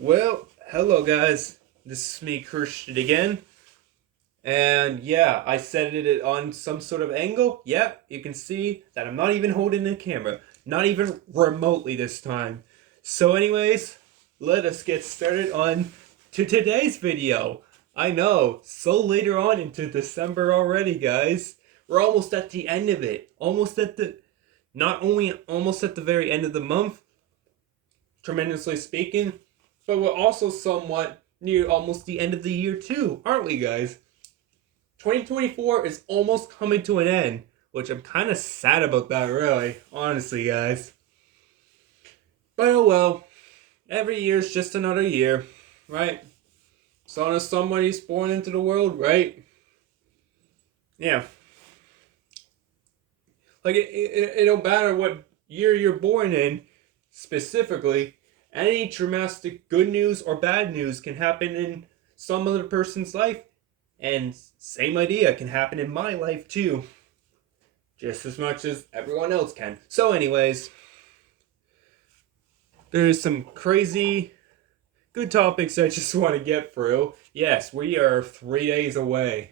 Well, hello guys. This is me, Christian again. And yeah, I set it on some sort of angle. Yeah, you can see that I'm not even holding the camera. Not even remotely this time. So anyways, let us get started on to today's video. I know, so later on into December already, guys. We're almost at the end of it. Not only almost at the very end of the month, tremendously speaking, but we're also somewhat near almost the end of the year too, aren't we, guys? 2024 is almost coming to an end, which I'm kind of sad about that, really, honestly, guys. But oh well, every year is just another year, right? Son of somebody's born into the world, right? Yeah. Like, it don't matter what year you're born in, specifically, any dramatic good news or bad news can happen in some other person's life. And same idea can happen in my life too. Just as much as everyone else can. So anyways, there's some crazy good topics I just want to get through. Yes, we are 3 days away.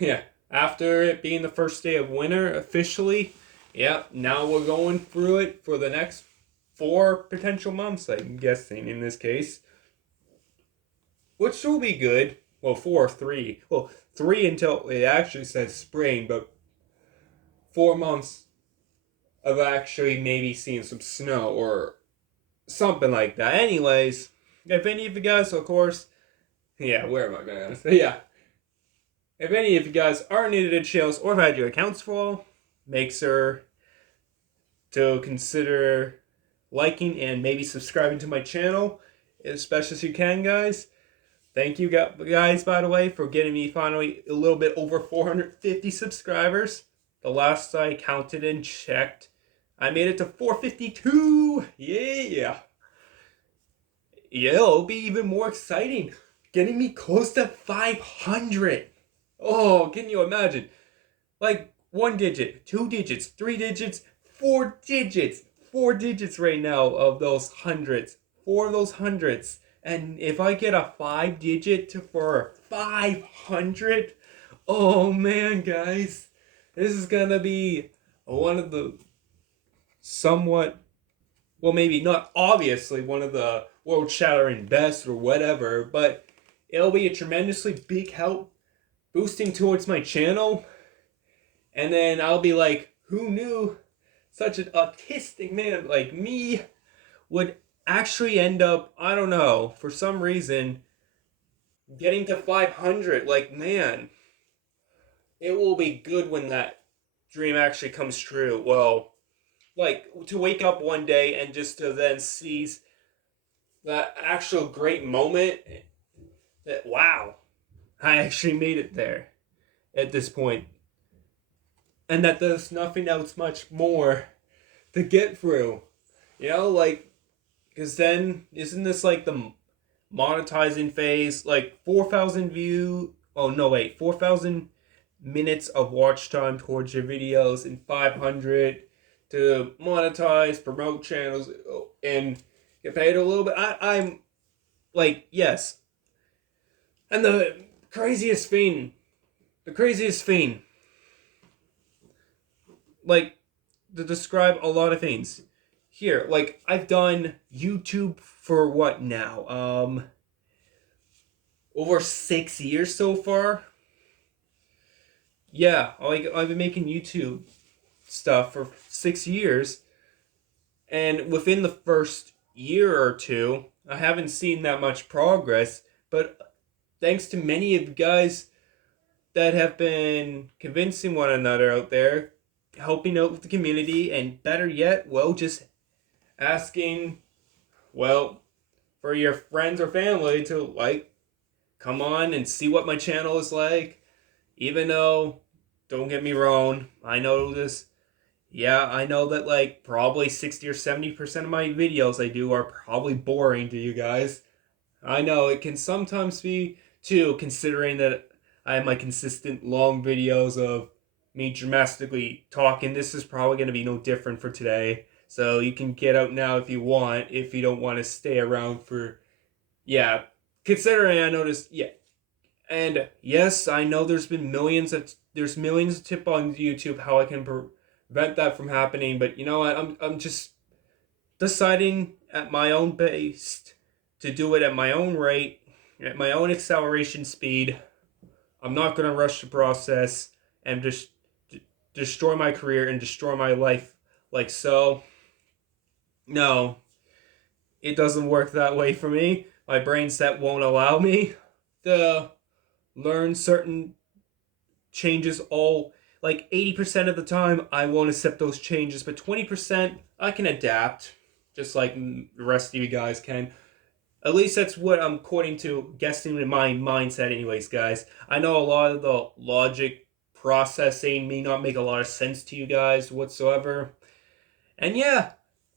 Yeah, after it being the first day of winter officially, yeah, now we're going through it for the next 4 potential months, I'm guessing in this case. Which will be good. Well, 4 or 3. Well, 3 until it actually says spring, but 4 months of actually maybe seeing some snow or something like that. Anyways, if any of you guys, of course, yeah, where am I going? Yeah, if any of you guys are new to the channels or have had your accounts full, make sure to consider liking and maybe subscribing to my channel as best as you can, guys. Thank you guys, by the way, for getting me finally a little bit over 450 subscribers. The last I counted and checked, I made it to 452. Yeah. Yeah, it'll be even more exciting. Getting me close to 500. Oh, can you imagine? Like 1 digit, 2 digits, 3 digits, 4 digits. 4 digits right now of those hundreds. 4 of those hundreds. And if I get a 5 digit for 500, oh man, guys, this is gonna be one of the somewhat, well, maybe not obviously one of the world shattering best or whatever, but it'll be a tremendously big help boosting towards my channel. And then I'll be like, who knew such an autistic man like me would actually end up, I don't know, for some reason, getting to 500. Like, man, it will be good when that dream actually comes true. Well, like, to wake up one day and just to then seize that actual great moment that, wow, I actually made it there at this point. And that there's nothing else much more to get through. You know, like, because then, isn't this like the monetizing phase? Like 4,000 view. Oh no, wait, 4,000 minutes of watch time towards your videos and 500 to monetize, promote channels, and get paid a little bit. I'm like, yes. And the craziest thing, like, to describe a lot of things. Here, like, I've done YouTube for what now? Over 6 years so far. Yeah, like I've been making YouTube stuff for 6 years, and within the first year or two, I haven't seen that much progress. But thanks to many of you guys that have been convincing one another out there, helping out with the community, and better yet, well, just asking, well, for your friends or family to like come on and see what my channel is like. Even though, don't get me wrong, I know this. Yeah, I know that like probably 60 or 70% of my videos I do are probably boring to you guys. I know it can sometimes be too, considering that I have my consistent long videos of me dramatically talking. This is probably going to be no different for today. So you can get out now if you want, if you don't want to stay around for Yeah, considering I noticed, yeah, and yes, I know there's millions of tip on YouTube how I can prevent that from happening, but you know what? I'm just deciding at my own pace to do it at my own rate, at my own acceleration speed. I'm not gonna rush the process and just destroy my career and destroy my life like so. No, it doesn't work that way for me. My brain set won't allow me to learn certain changes all like 80% of the time. I won't accept those changes, but 20% I can adapt just like the rest of you guys can. At least that's what I'm according to guessing in my mindset anyways, guys. I know a lot of the logic processing may not make a lot of sense to you guys whatsoever. And yeah,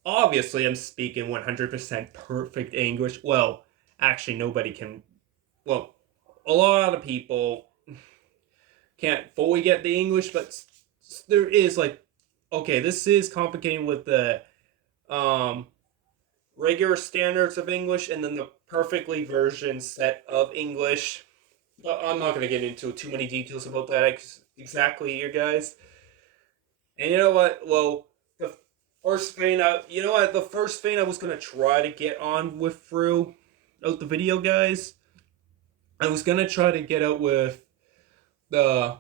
obviously I'm speaking 100% perfect English. Well, actually nobody can, well, a lot of people can't fully get the English, but there is like, okay, this is complicated with the um regular standards of English and then the perfectly version set of English. But I'm not going to get into too many details about that exactly here, guys. And you know what? Well, the the first thing I was going to try to get on with through out the video, guys, I was going to try to get out with the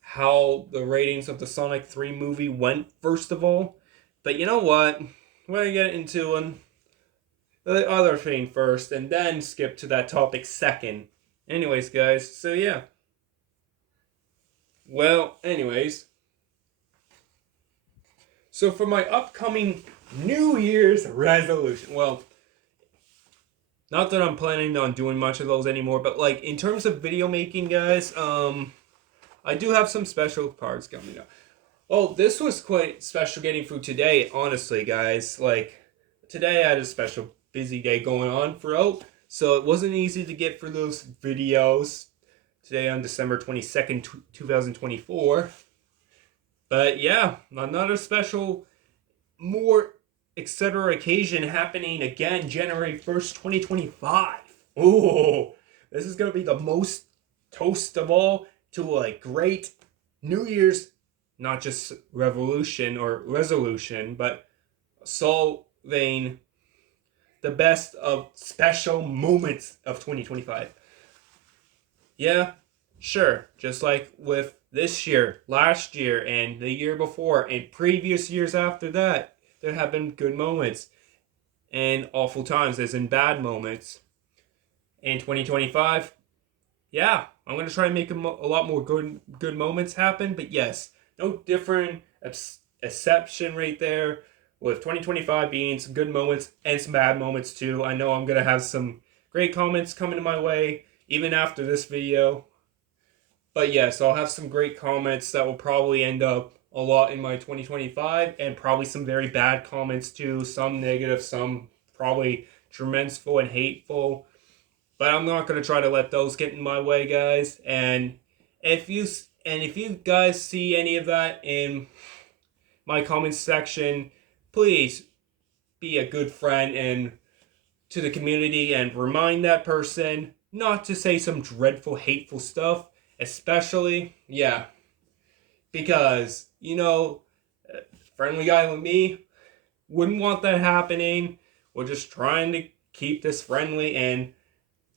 how the ratings of the Sonic 3 movie went, first of all. But you know what? We're going to get into the other thing first and then skip to that topic second. Anyways, guys, so yeah. Well, anyways. So for my upcoming New Year's resolution, well, not that I'm planning on doing much of those anymore, but like in terms of video making, guys, I do have some special parts coming up. Oh, this was quite special getting through today, honestly, guys. Like, today I had a special busy day going on throughout, so it wasn't easy to get through those videos today on December 22nd, 2024. But yeah, another special, more etc. occasion happening again January 1st, 2025. Ooh, this is going to be the most toast of all to a great New Year's, not just revolution or resolution, but solving the best of special moments of 2025. Yeah, sure. Just like with this year, last year, and the year before, and previous years after that, there have been good moments and awful times, as in bad moments. In 2025, yeah, I'm gonna try and make a lot more good moments happen. But yes, no different exception right there. With 2025 being some good moments and some bad moments too. I know I'm gonna have some great comments coming to my way even after this video. But yes, I'll have some great comments that will probably end up a lot in my 2025, and probably some very bad comments too. Some negative, some probably tremendous and hateful. But I'm not gonna try to let those get in my way, guys. If you if you guys see any of that in my comments section, please be a good friend and to the community and remind that person not to say some dreadful, hateful stuff. Especially, yeah, because a friendly guy like me wouldn't want that happening. We're just trying to keep this friendly and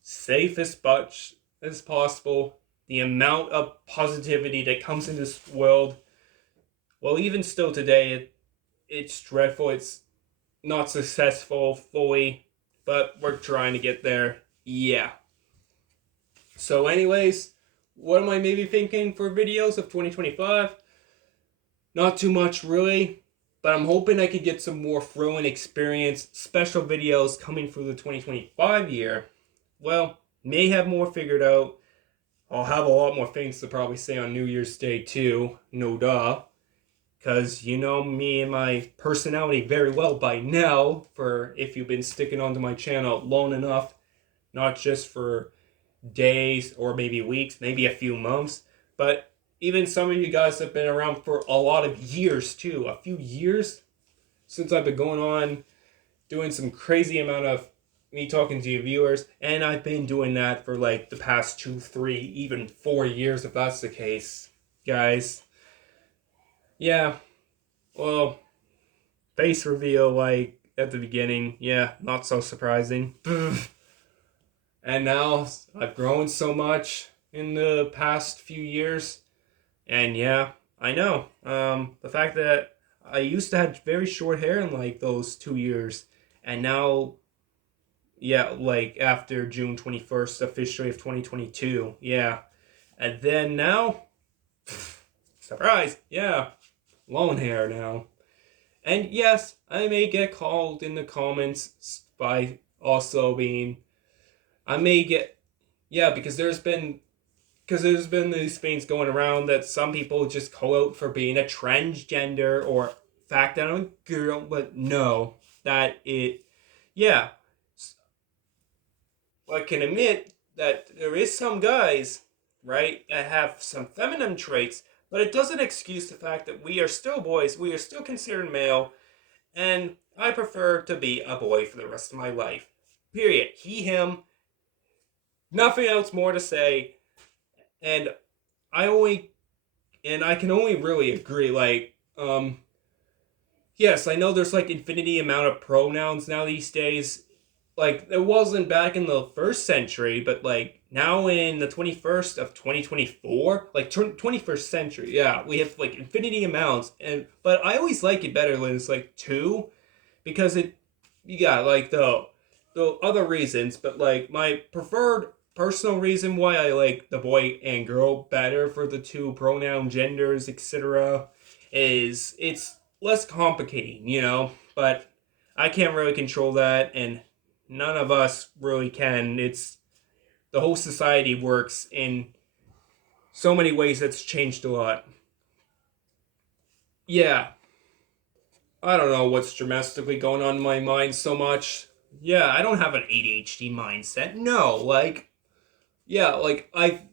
safe as much as possible. The amount of positivity that comes in this world, well, even still today, it's dreadful. It's not successful fully, but we're trying to get there. Yeah. So, anyways, what am I maybe thinking for videos of 2025? Not too much, really, but I'm hoping I could get some more thrilling experience special videos coming through the 2025 year. Well, may have more figured out. I'll have a lot more things to probably say on New Year's Day too, no duh. Because you know me and my personality very well by now, for if you've been sticking onto my channel long enough, not just for days or maybe weeks, maybe a few months, but even some of you guys have been around for a lot of years too, a few years since I've been going on doing some crazy amount of me talking to you viewers, and I've been doing that for like the past 2, 3, even 4 years, if that's the case, guys. Yeah, well, face reveal like at the beginning, yeah, not so surprising. And now I've grown so much in the past few years, and yeah, I know. The fact that I used to have very short hair in like those 2 years, and now, yeah, like after June 21st, officially of 2022, yeah. And then now, surprise, yeah, long hair now. And yes, I may get called in the comments by also being, I may get, yeah, because there's been these things going around that some people just call out for being a transgender or fact that I'm a girl, but no, that it, yeah, I can admit that there is some guys, right, that have some feminine traits, but it doesn't excuse the fact that we are still boys, we are still considered male, and I prefer to be a boy for the rest of my life. Period. He, him, nothing else more to say, and I only I can only really agree. Like, yes, I know there's like infinity amount of pronouns now these days. Like, it wasn't back in the first century, but like now in the 21st of 2024, like 21st century, yeah, we have like infinity amounts, and but I always like it better when it's like two, because it, yeah, like the other reasons, but like my preferred personal reason why I like the boy and girl better for the two pronoun genders, etc., is it's less complicating, but I can't really control that, and none of us really can. It's the whole society works in so many ways that's changed a lot. Yeah, I don't know what's dramatically going on in my mind so much. Yeah, I don't have an ADHD mindset. No, like, yeah, like I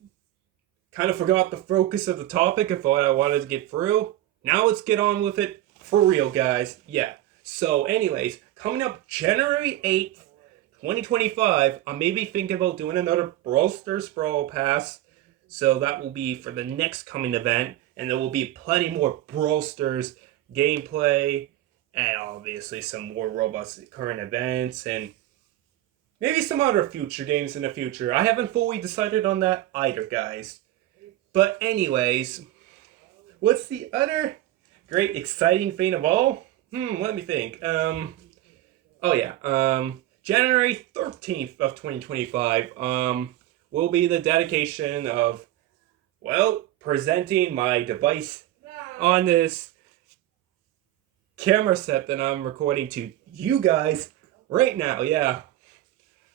kind of forgot the focus of the topic of what I wanted to get through. Now let's get on with it for real, guys. Yeah. So, anyways, coming up January 8th, 2025, I may be thinking about doing another Brawl Stars Brawl Pass. So that will be for the next coming event, and there will be plenty more Brawl Stars gameplay, and obviously some more robust current events, and maybe some other future games in the future. I haven't fully decided on that either, guys. But anyways, what's the other great exciting thing of all? Let me think. Oh yeah. January 13th of 2025 will be the dedication of, well, presenting my device on this camera set that I'm recording to you guys right now. Yeah.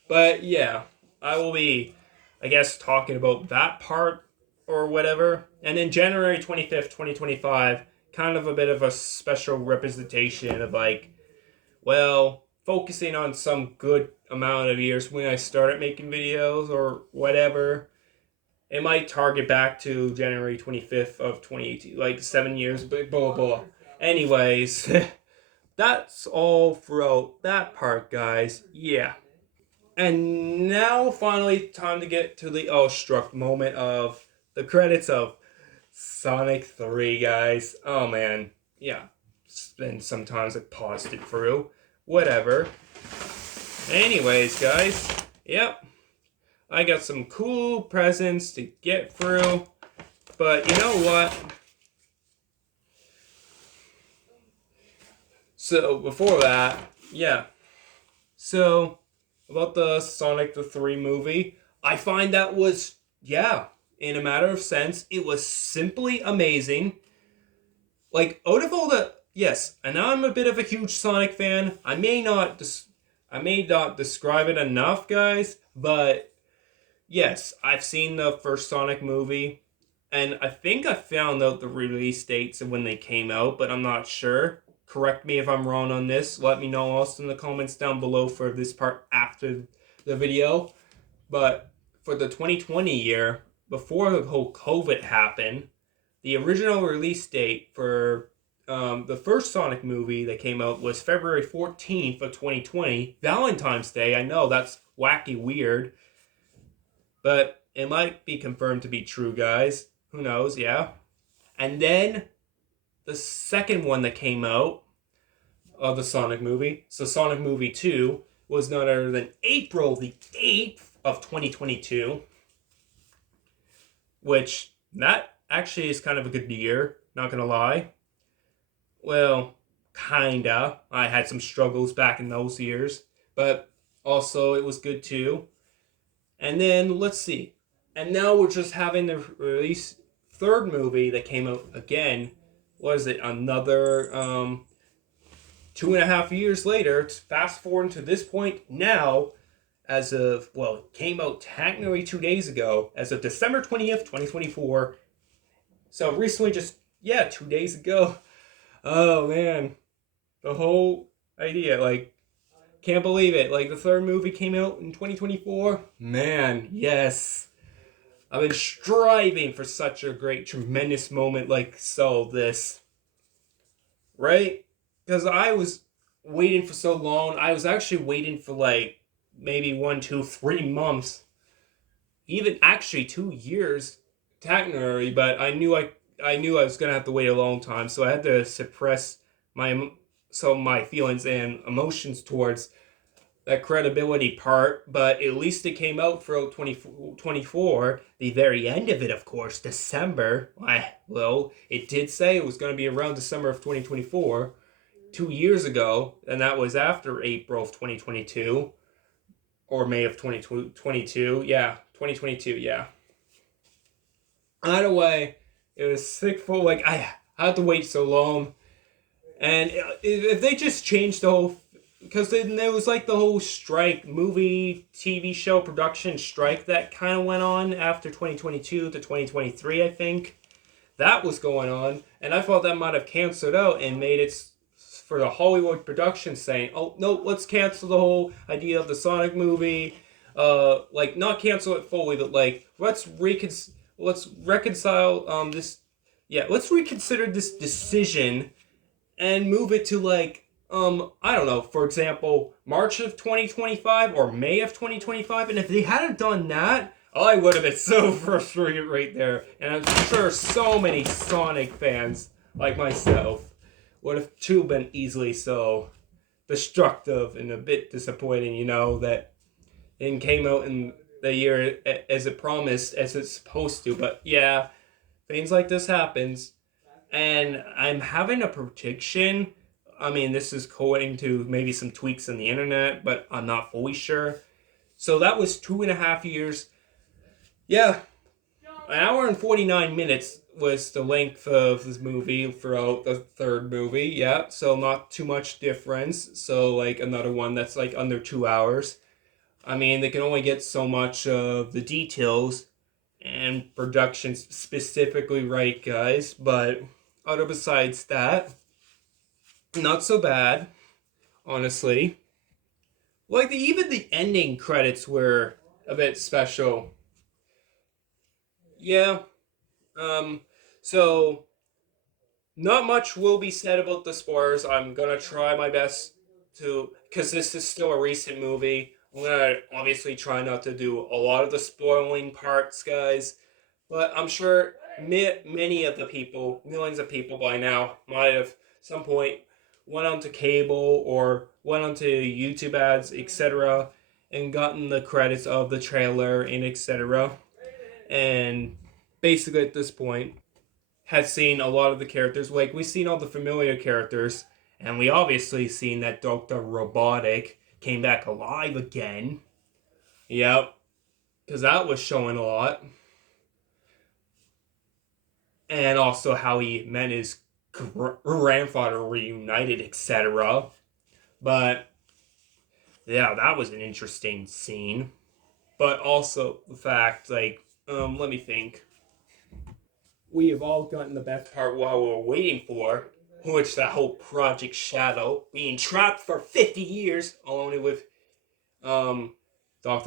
But yeah, I will be, I guess, talking about that part or whatever. And then January 25th, 2025, kind of a bit of a special representation of like, well, focusing on some good amount of years when I started making videos or whatever. It might target back to January 25th of 2018, like 7 years, but blah, blah, blah. Anyways, that's all throughout that part, guys. Yeah. And now, finally, time to get to the awestruck moment of the credits of Sonic 3, guys. Oh man, yeah. And sometimes I paused it through. Whatever. Anyways, guys, yep. I got some cool presents to get through. But you know what? So, before that, yeah. So, about the Sonic the 3 movie, I find that was, yeah, in a matter of sense, it was simply amazing. Like, out of all the, yes, and I'm a bit of a huge Sonic fan. I may not describe it enough, guys, but yes, I've seen the first Sonic movie, and I think I found out the release dates of when they came out, but I'm not sure. Correct me if I'm wrong on this. Let me know also in the comments down below for this part after the video. But for the 2020 year, before the whole COVID happened, the original release date for the first Sonic movie that came out was February 14th of 2020, Valentine's Day. I know that's wacky weird, but it might be confirmed to be true, guys. Who knows? Yeah. And then the second one that came out of the Sonic movie, so Sonic movie 2, was none other than April the 8th of 2022, which that actually is kind of a good year, not gonna lie. Well, kinda. I had some struggles back in those years, but also it was good too. And then let's see. And now we're just having the release third movie that came out again. What is it? Another 2.5 years later. Fast forward to this point now, as of well, it came out technically 2 days ago, as of December 20th, 2024. So recently, just 2 days ago. Oh man, the whole idea, like, can't believe it. Like, the third movie came out in 2024. Man, yes. I've been striving for such a great, tremendous moment like this. Right? Because I was waiting for so long. I was actually waiting for, like, maybe 1, 2, 3 months. Even actually 2 years, technically, but I knew I was gonna have to wait a long time, so I had to suppress my my feelings and emotions towards that credibility part, but at least it came out for 2024. The very end of it, of course, December. Well, it did say it was going to be around December of 2024, 2 years ago, and that was after April of 2022, or May of 2022. Yeah, 2022, yeah. Either way, it was sick full. Like, I had to wait so long. And if they just changed the whole, because then there was like the whole strike, movie, TV show production strike that kind of went on after 2022 to 2023, I think. That was going on, and I thought that might have canceled out and made it for the Hollywood production saying, oh, no, let's cancel the whole idea of the Sonic movie. Like, not cancel it fully, but like, let's reconcile this. Yeah, let's reconsider this decision and move it to, like, I don't know, for example, March of 2025 or May of 2025. And if they hadn't done that, I would have been so frustrated right there. And I'm sure so many Sonic fans like myself would have too been easily so destructive and a bit disappointing, that it came out in the year as it promised, as it's supposed to. But yeah, things like this happens, and I'm having a prediction. I mean, this is according to maybe some tweaks on the internet, but I'm not fully sure. So that was 2.5 years. Yeah, an hour and 49 minutes was the length of this movie throughout the third movie. Yeah, so not too much difference. So, like, another one that's like under 2 hours. I mean, they can only get so much of the details and production specifically right, guys, but other besides that, not so bad, honestly. Like, even the ending credits were a bit special. Yeah. Um. So not much will be said about the spoilers. I'm gonna try my best to, because this is still a recent movie. I'm gonna obviously try not to do a lot of the spoiling parts, guys. But I'm sure many of the people, millions of people by now, might have some point went onto cable or went onto YouTube ads, etc., and gotten the credits of the trailer and etc. And basically at this point, has seen a lot of the characters. Like, we've seen all the familiar characters, and we obviously seen that Dr. Robotic came back alive again. Yep, because that was showing a lot. And also how he met his grandfather reunited, etc. But yeah, that was an interesting scene. But also the fact, like, let me think. We have all gotten the best part while we're waiting for, which that whole Project Shadow, being trapped for 50 years, only with Dr.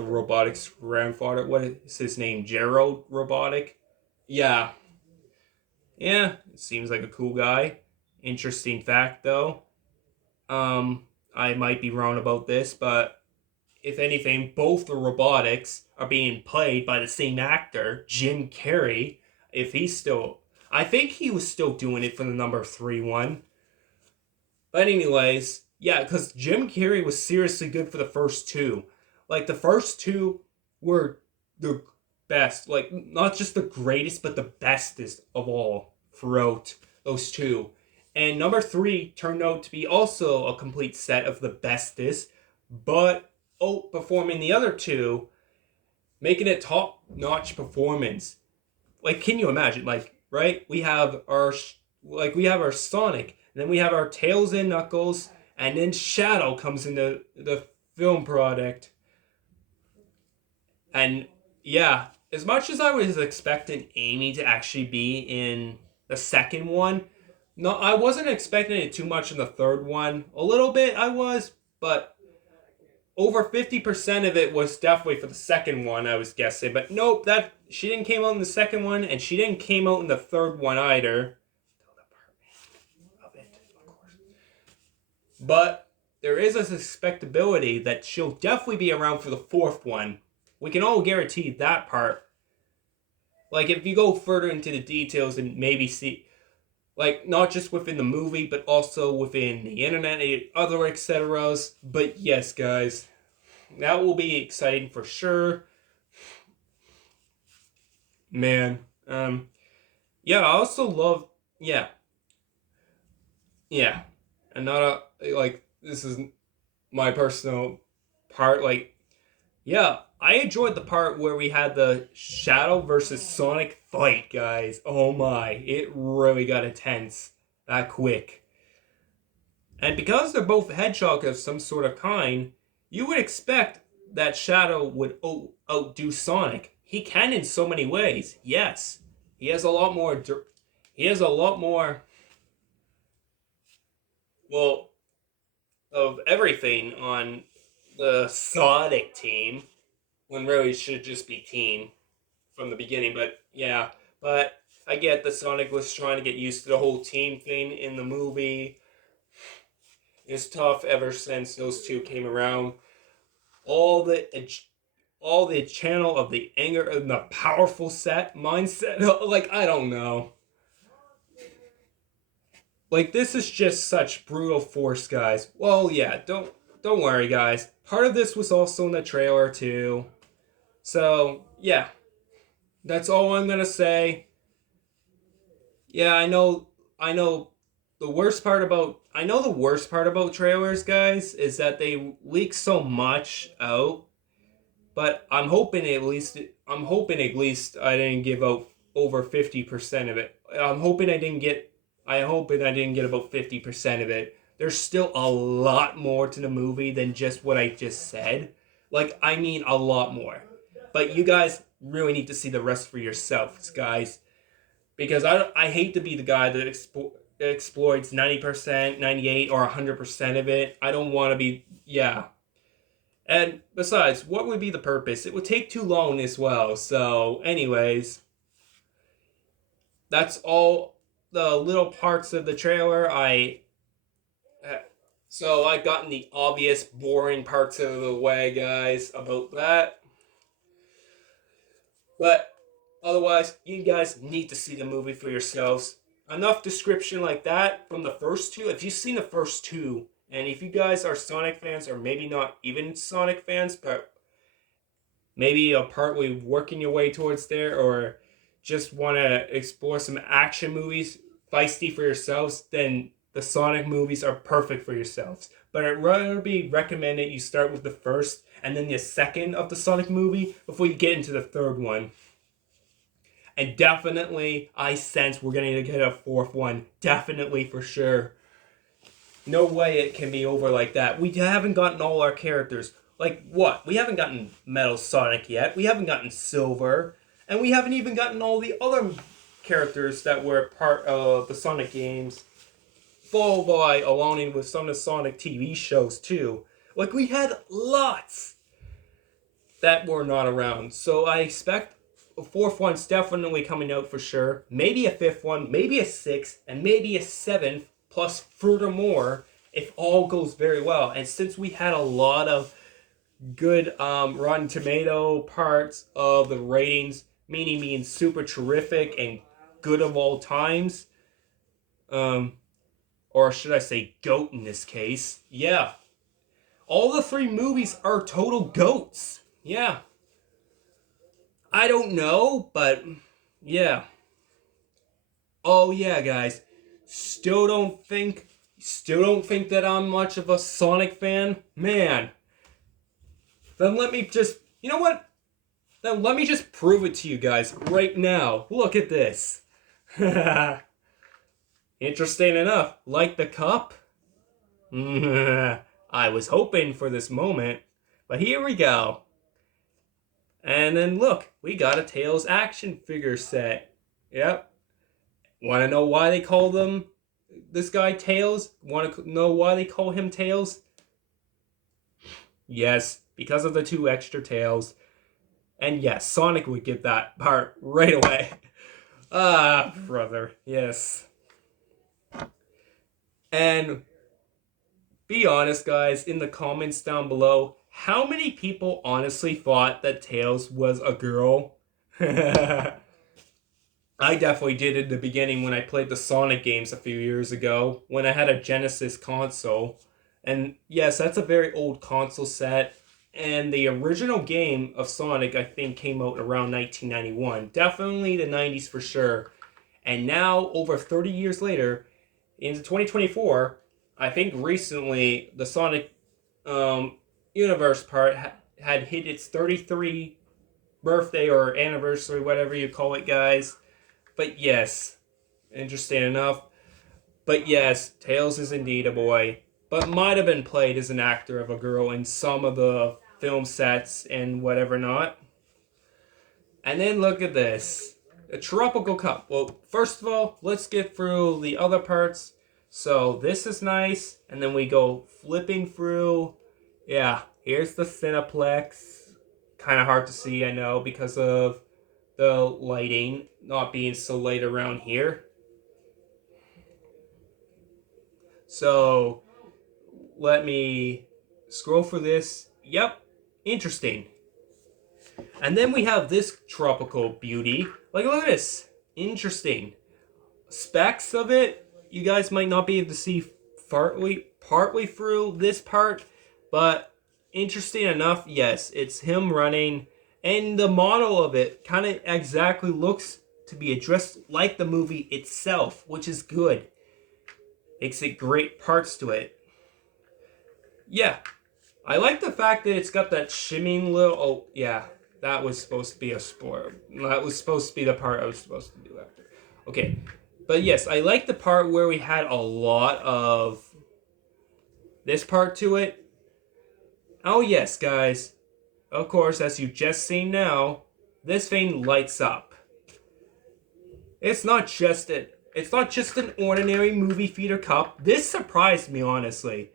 Robotic's grandfather. What is his name? Gerald Robotic? Yeah. Yeah, it seems like a cool guy. interesting fact, though. I might be wrong about this, but if anything, both the robotics are being played by the same actor, Jim Carrey. If he's still, I think he was still doing it for the number 3 one. But anyways, yeah, because Jim Carrey was seriously good for the first two. Like the first two were the best, like not just the greatest, but the bestest of all throughout those two. And number 3 turned out to be also a complete set of the bestest, but outperforming the other two, making it top notch performance. Like, can you imagine? Like, right? We have our Sonic, and then we have our Tails and Knuckles, and then Shadow comes into the film product. And yeah, as much as I was expecting Amy to actually be in the second one, no, I wasn't expecting it too much in the third one. A little bit I was, but over 50% of it was definitely for the second one, I was guessing. But nope, that she didn't came out in the second one, and she didn't came out in the third one either. But there is a suspectability that she'll definitely be around for the fourth one. We can all guarantee that part. Like, if you go further into the details and maybe see, like, not just within the movie, but also within the internet and other etceteras. But yes, guys, that will be exciting for sure. Man, yeah, I also love, yeah, and not like, this is my personal part, like, yeah, I enjoyed the part where we had the Shadow versus Sonic fight, guys. Oh my, it really got intense that quick. And because they're both hedgehog of some sort of kind, you would expect that Shadow would outdo Sonic. He can in so many ways. Yes, he has a lot more. He has a lot more. Well, of everything on the Sonic team, when really it should just be team from the beginning. But yeah, but I get that Sonic was trying to get used to the whole team thing in the movie. It's tough ever since those two came around. All the all the channel of the anger and the powerful set mindset. Like, I don't know. Like, this is just such brutal force, guys. Well, yeah, don't worry, guys. Part of this was also in the trailer too. So yeah, that's all I'm gonna say. Yeah, I know. The worst part about trailers, guys, is that they leak so much out. But I'm hoping at least I didn't give out over 50% of it. I'm hoping I didn't get about 50% of it. There's still a lot more to the movie than just what I just said. Like, I mean, a lot more. But you guys really need to see the rest for yourselves, guys. Because I hate to be the guy that exploits 90%, 98, or 100% of it. I don't want to be, yeah. And besides, what would be the purpose? It would take too long as well. So, anyways, that's all the little parts of the trailer. I've gotten the obvious boring parts out of the way, guys, about that. But otherwise, you guys need to see the movie for yourselves. Enough description like that from the first two. If you've seen the first two, and if you guys are Sonic fans, or maybe not even Sonic fans, but maybe a partly working your way towards there, or just want to explore some action movies, feisty for yourselves, then the Sonic movies are perfect for yourselves. But I'd rather be recommended you start with the first and then the second of the Sonic movie before you get into the third one. And definitely, I sense we're going to get a fourth one. Definitely, for sure. No way it can be over like that. We haven't gotten all our characters. Like, what? We haven't gotten Metal Sonic yet. We haven't gotten Silver. And we haven't even gotten all the other characters that were part of the Sonic games. Followed by, along with some of the Sonic TV shows, too. Like, we had lots that were not around. So I expect a fourth one's definitely coming out for sure. Maybe a fifth one, maybe a sixth, and maybe a seventh Plus, furthermore, if all goes very well, and since we had a lot of good Rotten Tomato parts of the ratings, meaning being super terrific and good of all times, um, or should I say GOAT in this case, yeah. All the three movies are total GOATs. Yeah. I don't know, but yeah. Oh yeah, guys. Still don't think that I'm much of a Sonic fan? Man. Then let me just, you know what? Then let me just prove it to you guys right now. Look at this. Interesting enough. Like the cup? I was hoping for this moment, but here we go. And then look, we got a Tails action figure set. Yep. Want to know why they call this guy Tails? Want to know why they call him Tails? Yes, because of the two extra tails. And yes, Sonic would get that part right away. Ah, brother, yes. And be honest, guys, in the comments down below, how many people honestly thought that Tails was a girl? I definitely did in the beginning when I played the Sonic games a few years ago, when I had a Genesis console. And yes, that's a very old console set. And the original game of Sonic, I think, came out around 1991. Definitely the 90s for sure. And now, over 30 years later, into 2024, I think recently the Sonic universe part had hit its 33 birthday or anniversary, whatever you call it, guys. But yes, interesting enough. But yes, Tails is indeed a boy, but might have been played as an actor of a girl in some of the film sets and whatever not. And then look at this. A tropical cup. Well, first of all, let's get through the other parts. So this is nice, and then we go flipping through. Yeah, here's the Cineplex. Kind of hard to see, I know, because of the lighting not being so light around here. So let me scroll for this. Yep, interesting. And then we have this tropical beauty. Like, look at this. Interesting. Specs of it, you guys might not be able to see partly through this part, but interesting enough, yes, it's him running, and the model of it kind of exactly looks to be addressed like the movie itself, which is good. Makes it great parts to it. Yeah, I like the fact that it's got that shimming little. Oh, yeah, that was supposed to be a spoiler. That was supposed to be the part I was supposed to do after. Okay, but yes, I like the part where we had a lot of this part to it. Oh, yes, guys. Of course, as you've just seen now, this thing lights up. It's not just an ordinary movie theater cup. This surprised me, honestly.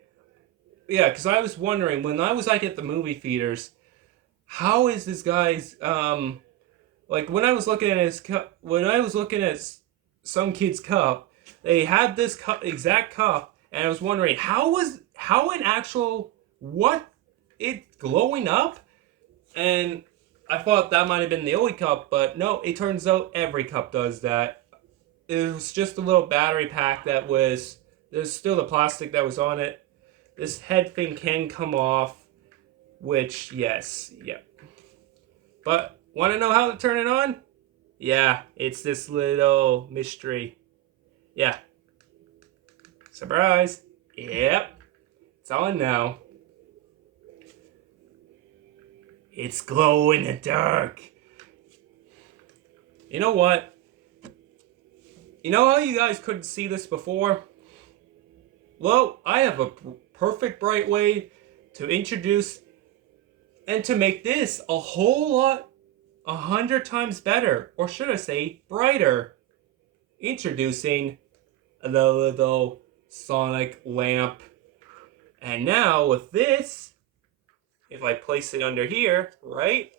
Yeah, because I was wondering when I was like at the movie theaters, how is this guy's like when I was looking at his cup, when I was looking at some kid's cup, they had this cup, exact cup, and I was wondering how an actual what it glowing up, and I thought that might have been the only cup, but no, it turns out every cup does that. It was just a little battery pack that was there's still the plastic that was on it. This head thing can come off, which yes, yep. But want to know how to turn it on? Yeah, it's this little mystery. Yeah. Surprise. Yep. It's on now. It's glow in the dark. You know what? You know how you guys couldn't see this before? Well, I have a perfect bright way to introduce and to make this a whole lot 100 times better, or should I say brighter. Introducing the little Sonic lamp. And now with this, if I place it under here, right?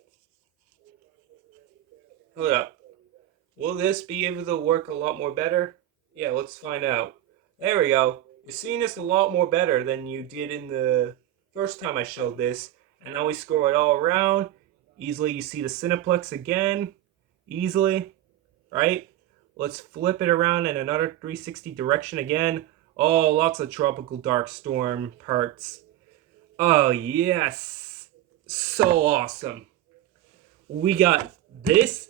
Hold up. Will this be able to work a lot more better? Yeah, let's find out. There we go. You're seeing this a lot more better than you did in the first time I showed this. And now we scroll it all around. Easily you see the Cineplex again. Easily, right? Let's flip it around in another 360 direction again. Oh, lots of Tropical Dark Storm parts. Oh, yes. So awesome. We got this.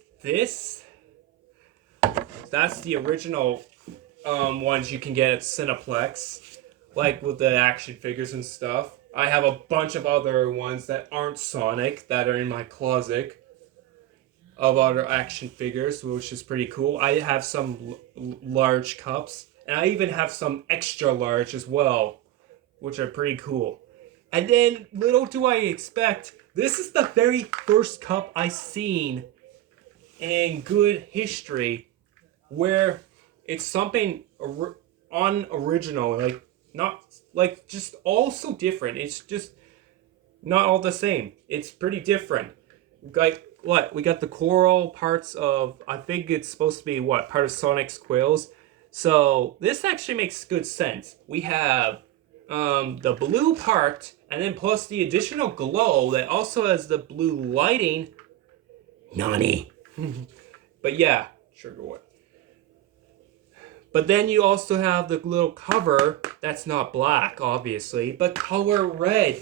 That's the original ones you can get at Cineplex, like with the action figures and stuff. I have a bunch of other ones that aren't Sonic that are in my closet of other action figures, which is pretty cool. I have some large cups, and I even have some extra large as well, which are pretty cool. And then, little do I expect, this is the very first cup I seen in good history where it's something unoriginal, like not like just all so different. It's just not all the same. It's pretty different. Like what? We got the coral parts of, I think it's supposed to be what, part of Sonic's quills. So this actually makes good sense. We have the blue part, and then plus the additional glow that also has the blue lighting. Nani. But yeah, sugar what? But then you also have the little cover that's not black, obviously, but color red,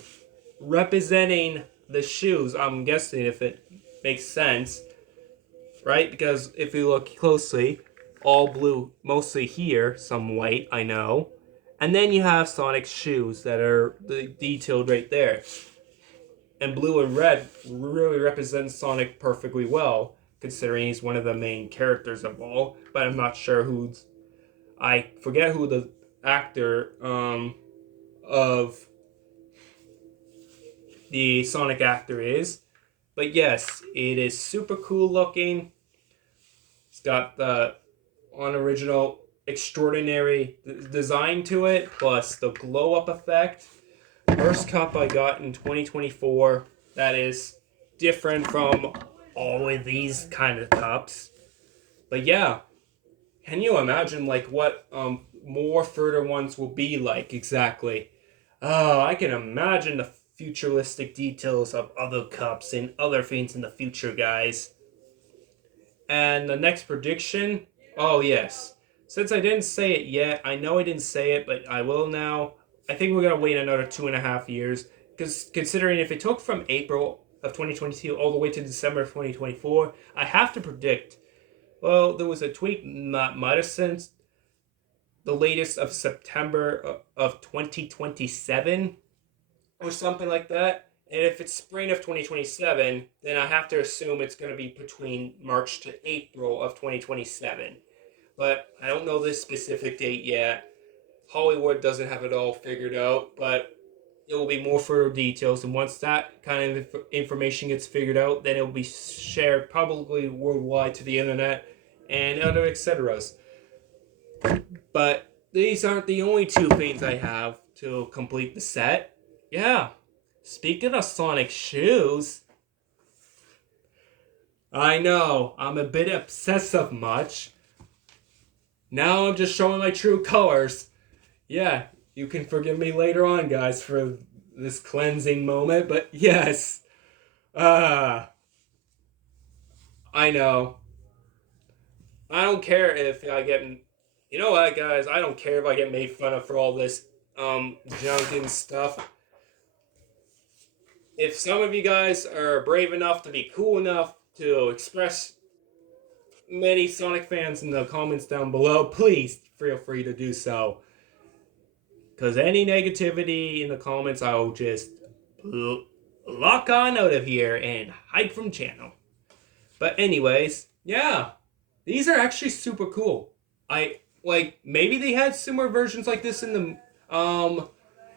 representing the shoes. I'm guessing if it makes sense, right? Because if you look closely, all blue, mostly here, some white, I know. And then you have Sonic's shoes that are detailed right there. And blue and red really represent Sonic perfectly well, considering he's one of the main characters of all, but I'm not sure who's... I forget who the actor of the Sonic actor is, but yes, it is super cool looking. It's got the unoriginal, extraordinary design to it, plus the glow up effect. First cup I got in 2024. That is different from all of these kind of cups. But yeah, can you imagine like what more further ones will be like exactly? Oh, I can imagine the futuristic details of other cups and other things in the future, guys. And the next prediction, oh yes. Since I didn't say it yet, I know I didn't say it, but I will now. I think we're gonna wait another 2.5 years, because considering if it took from April of 2022 all the way to December of 2024, I have to predict. Well, there was a tweet might have since the latest of September of 2027 or something like that. And if it's spring of 2027, then I have to assume it's going to be between March to April of 2027. But I don't know this specific date yet. Hollywood doesn't have it all figured out, but it will be more further details. And once that kind of information gets figured out, then it will be shared probably worldwide to the internet and other etceteras. But these aren't the only two things I have to complete the set. Yeah. Speaking of Sonic shoes, I know, I'm a bit obsessive much. Now I'm just showing my true colors. Yeah, you can forgive me later on, guys, for this cleansing moment, but yes. I know. I don't care if I get... You know what, guys? I don't care if I get made fun of for all this junk and stuff. If some of you guys are brave enough to be cool enough to express many Sonic fans in the comments down below, please feel free to do so. Because any negativity in the comments, I'll just lock on out of here and hide from channel. But anyways, yeah, these are actually super cool. I like maybe they had similar versions like this in the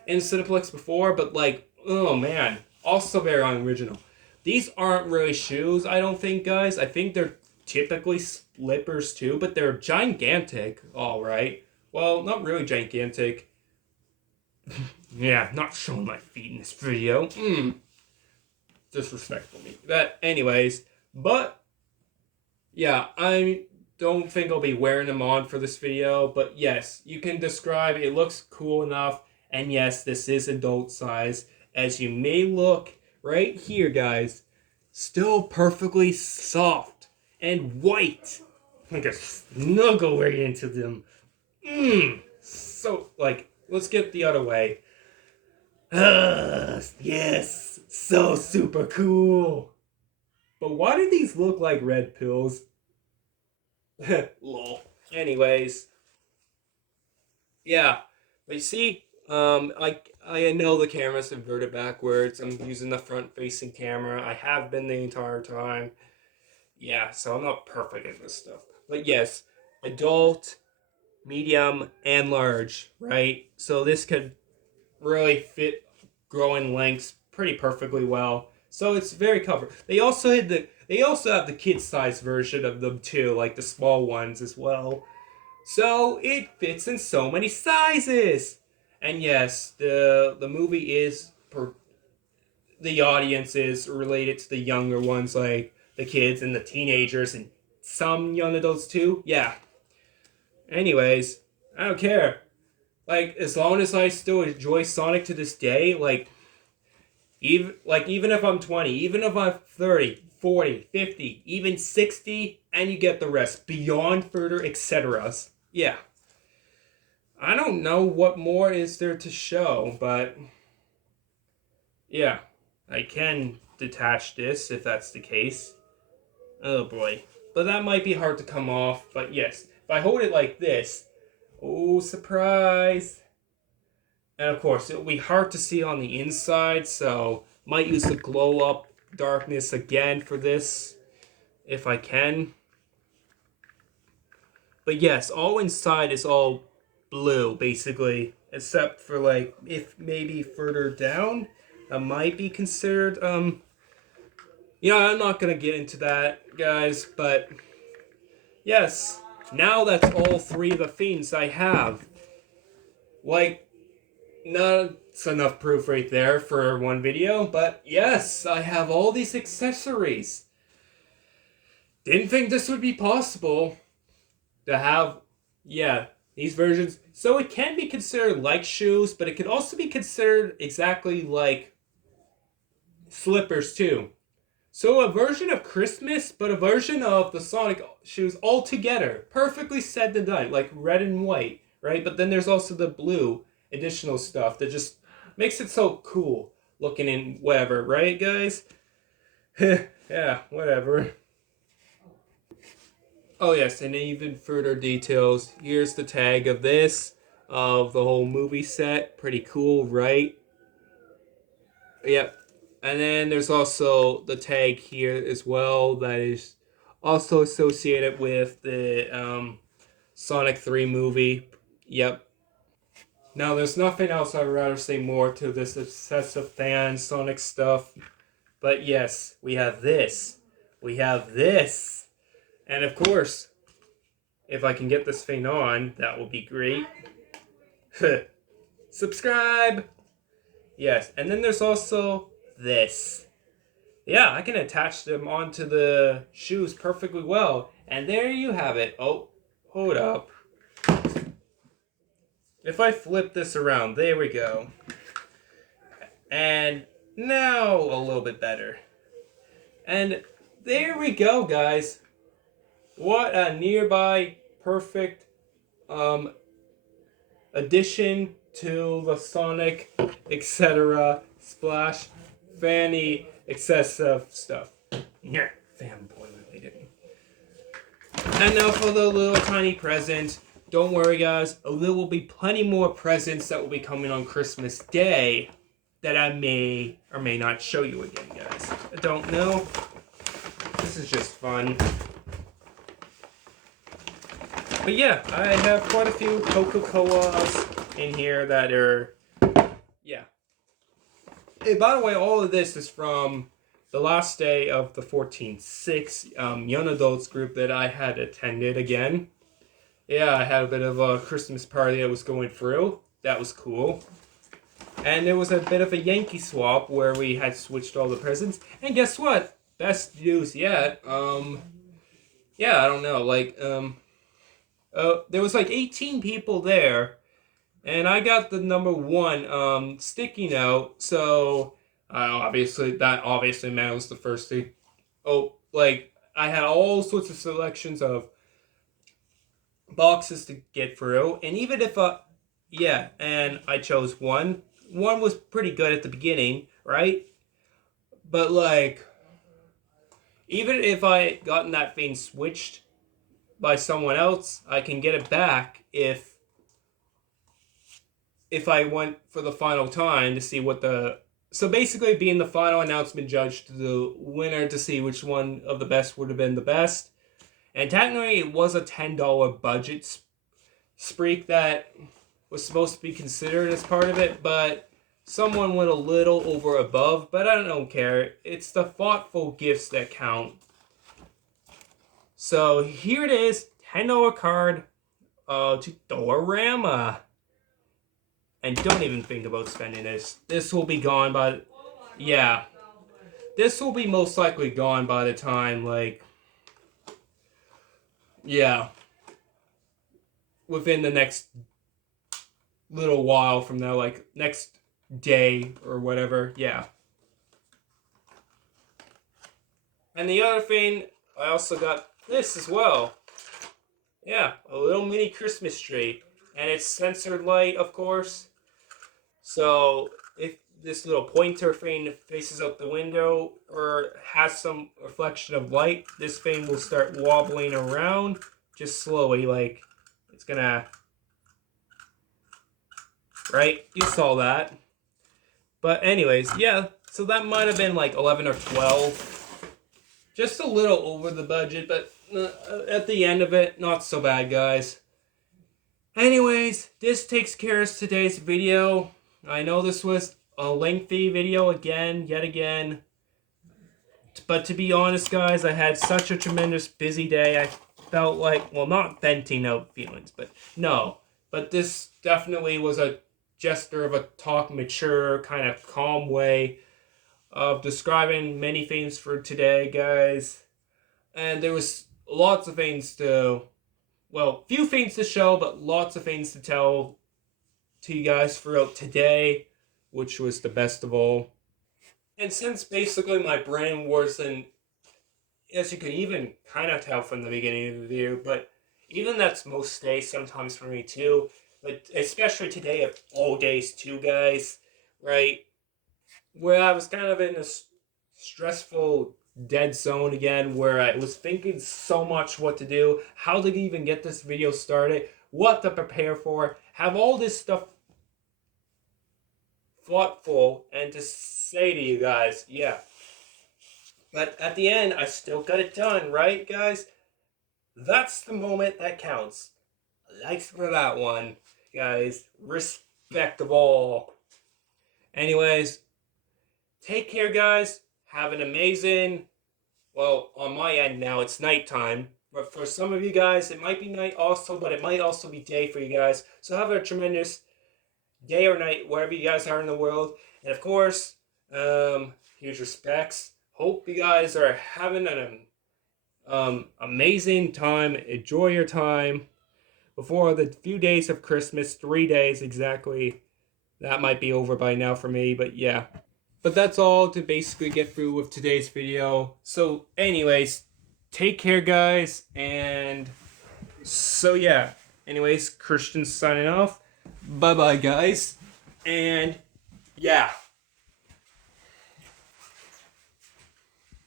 in Cineplex before, but like, oh man, also very unoriginal. These aren't really shoes, I don't think, guys. I think they're typically slippers too, but they're gigantic. All right. Well, not really gigantic. Yeah, not showing my feet in this video. Disrespectful me. But anyways, but yeah, don't think I'll be wearing them on for this video, but yes, you can describe it looks cool enough, and yes, this is adult size, as you may look right here, guys, still perfectly soft and white. I can snuggle right into them. So, like, let's get the other way. Yes, so super cool. But why do these look like red pills? Lol. Anyways, yeah. But you see, I know the camera's inverted backwards. I'm using the front-facing camera. I have been the entire time. Yeah, so I'm not perfect at this stuff. But yes, adult, medium, and large, right? So this could really fit growing lengths pretty perfectly well. So it's very covered. They also have the kid size version of them too, like the small ones as well. So it fits in so many sizes. And yes, the movie is the audience is related to the younger ones, like the kids and the teenagers and some young adults too. Yeah. Anyways, I don't care. Like, as long as I still enjoy Sonic to this day, even if I'm 20, even if I'm 30, 40, 50, even 60, and you get the rest, beyond further etc. Yeah. I don't know what more is there to show, but yeah, I can detach this if that's the case. Oh boy. But that might be hard to come off, but yes, if I hold it like this, oh, surprise! And of course, it'll be hard to see on the inside, so might use the glow up darkness again for this, if I can. But yes, all inside is all blue, basically, except for, like, if maybe further down, that might be considered, I'm not gonna get into that, guys, but yes, now that's all three of the themes I have. Like, that's enough proof right there for one video, but yes, I have all these accessories. Didn't think this would be possible to have, yeah, these versions. So it can be considered like shoes, but it could also be considered exactly like slippers too. So a version of Christmas, but a version of the Sonic shoes all together. Perfectly said and done, like red and white, right? But then there's also the blue additional stuff that just makes it so cool looking in whatever, right, guys? Yeah, whatever. Oh yes, and even further details. Here's the tag of this, of the whole movie set. Pretty cool, right? Yep. And then there's also the tag here as well that is also associated with the Sonic 3 movie. Yep. Now, there's nothing else I'd rather say more to this obsessive fan Sonic stuff. But yes, we have this. We have this. And of course, if I can get this thing on, that will be great. Subscribe! Yes, and then there's also this. Yeah, I can attach them onto the shoes perfectly well. And there you have it. Oh, hold up. If I flip this around, there we go. And now a little bit better. And there we go, guys. What a nearby perfect addition to the Sonic, etc. Splash, Fanny, excessive stuff. Yeah, fanboy related. And now for the little tiny present. Don't worry, guys. There will be plenty more presents that will be coming on Christmas Day that I may or may not show you again, guys. I don't know. This is just fun. But yeah, I have quite a few Coca-Colas in here that are, yeah. Hey, by the way, all of this is from the last day of the 14-6 young adults group that I had attended again. Yeah, I had a bit of a Christmas party I was going through. That was cool. And there was a bit of a Yankee swap where we had switched all the presents. And guess what? Best news yet. yeah, I don't know. Like, there was like 18 people there, and I got the number one sticky note. So that obviously meant it was the first thing. Oh, like I had all sorts of selections of boxes to get through, and even if yeah, and I chose one. One was pretty good at the beginning, right? But like, even if I gotten that thing switched by someone else, I can get it back if I went for the final time to see what the so basically being the final announcement judge to the winner to see which one of the best would have been the best. And technically, it was a $10 budget spreak that was supposed to be considered as part of it, but someone went a little over above. But I don't care. It's the thoughtful gifts that count. So here it is, $10 card to Dorama. And don't even think about spending this. This will be gone by... Yeah. This will be most likely gone by the time, like... Yeah. Within the next little while from now, like next day or whatever. Yeah. And the other thing, I also got this as well. Yeah, a little mini Christmas tree. And it's censored light, of course. So if this little pointer thing faces out the window or has some reflection of light, this thing will start wobbling around just slowly, like it's gonna... Right? You saw that. But anyways, yeah, so that might have been like 11 or 12. Just a little over the budget, but at the end of it, not so bad, guys. Anyways, this takes care of today's video. I know this was a lengthy video yet again. But to be honest, guys, I had such a tremendous busy day. I felt like, well, not venting out feelings, but no. But this definitely was a gesture of a talk mature, kind of calm way of describing many things for today, guys. And there was lots of things to, well, few things to show, but lots of things to tell to you guys throughout today, which was the best of all. And since basically my brain wasn't, as you can even kind of tell from the beginning of the video, but even that's most days sometimes for me too, but especially today of all days too, guys, right? Where I was kind of in a stressful dead zone again, where I was thinking so much what to do, how to even get this video started, what to prepare for, have all this stuff thoughtful, and to say to you guys, yeah. But at the end, I still got it done, right, guys? That's the moment that counts. Thanks for that one, guys. Respect of all. Anyways, take care, guys. Have an amazing... Well, on my end now, it's nighttime. But for some of you guys, it might be night also, but it might also be day for you guys. So have a tremendous day or night, wherever you guys are in the world. And of course, huge respects. Hope you guys are having an amazing time. Enjoy your time before the few days of Christmas, 3 days exactly. That might be over by now for me, but yeah. But that's all to basically get through with today's video. So anyways, take care, guys. And so yeah. Anyways, Christian signing off. Bye-bye, guys. And yeah.